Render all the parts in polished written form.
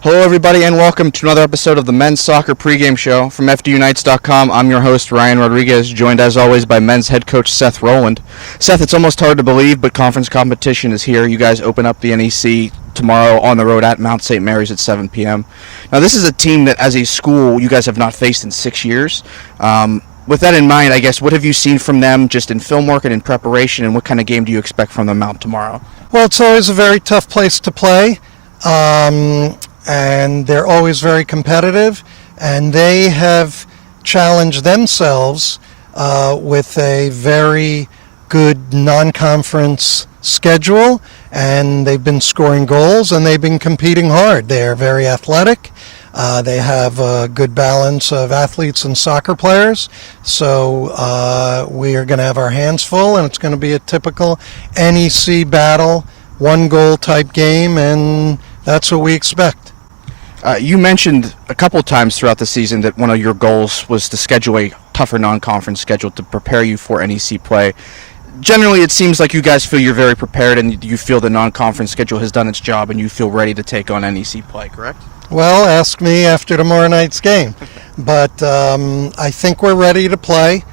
Hello, everybody, and welcome to another episode of the Men's Soccer Pregame Show from FDUnites.com. I'm your host, Ryan Rodriguez, joined as always by men's head coach Seth Rowland. Seth, it's almost hard to believe, but conference competition is here. You guys open up the NEC tomorrow on the road at Mount St. Mary's at 7 p.m. Now, this is a team that, as a school, you guys have not faced in 6 years. With that in mind, I guess, what have you seen from them just in film work and in preparation, and what kind of game do you expect from them out tomorrow? Well, it's always a very tough place to play. And they're always very competitive, and they have challenged themselves with a very good non-conference schedule, and they've been scoring goals, and they've been competing hard. They are very athletic. They have a good balance of athletes and soccer players, so we are going to have our hands full, and it's going to be a typical NEC battle, one-goal type game, and that's what we expect. You mentioned a couple times throughout the season that one of your goals was to schedule a tougher non-conference schedule to prepare you for NEC play. Generally, it seems like you guys feel you're very prepared and you feel the non-conference schedule has done its job and you feel ready to take on NEC play, correct? Well, ask me after tomorrow night's game. But I think we're ready to play,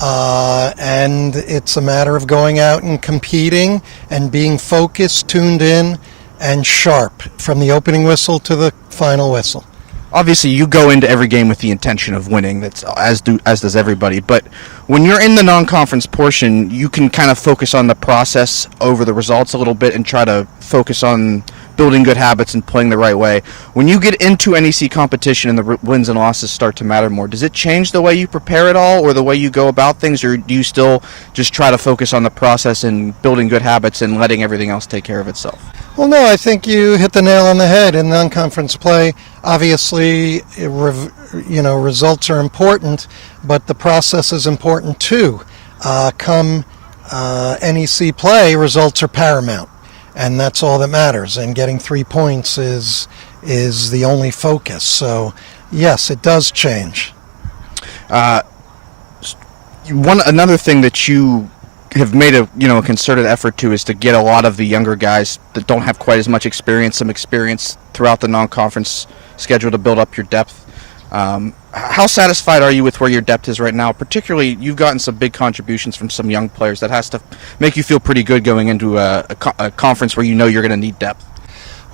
and it's a matter of going out and competing and being focused, tuned in, and sharp from the opening whistle to the final whistle. Obviously, you go into every game with the intention of winning. That's as does everybody. But when you're in the non-conference portion, you can kind of focus on the process over the results a little bit and try to focus on building good habits and playing the right way. When you get into NEC competition and the wins and losses start to matter more, does it change the way you prepare at all or the way you go about things, or do you still just try to focus on the process and building good habits and letting everything else take care of itself? Well, no, I think you hit the nail on the head. In non-conference play, obviously, results are important, but the process is important too. Come NEC play, results are paramount, and that's all that matters. And getting 3 points is the only focus. So, yes, it does change. Another thing that you have made a concerted effort to is to get a lot of the younger guys that don't have quite as much experience, some experience throughout the non-conference schedule to build up your depth. How satisfied are you with where your depth is right now? Particularly, you've gotten some big contributions from some young players. That has to make you feel pretty good going into a conference where you know you're going to need depth.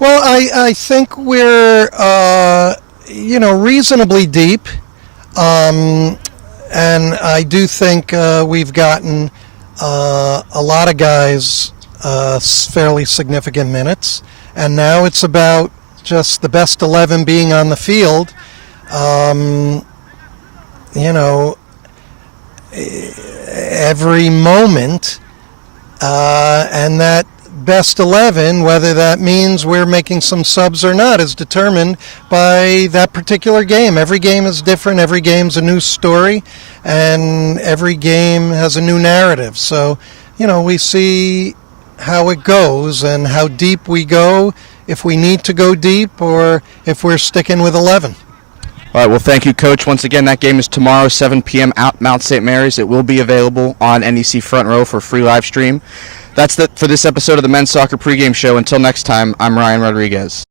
Well, I think we're reasonably deep, and I do think we've gotten a lot of guys fairly significant minutes, and now it's about just the best 11 being on the field. Every moment, and that best 11, whether that means we're making some subs or not, is determined by that particular game. Every game is different. Every game's a new story, and every game has a new narrative. So, we see how it goes and how deep we go, if we need to go deep or if we're sticking with 11. All right, well, thank you, Coach. Once again, that game is tomorrow, 7 p.m. at Mount St. Mary's. It will be available on NEC Front Row for free live stream. That's it for this episode of the Men's Soccer Pregame Show. Until next time, I'm Ryan Rodriguez.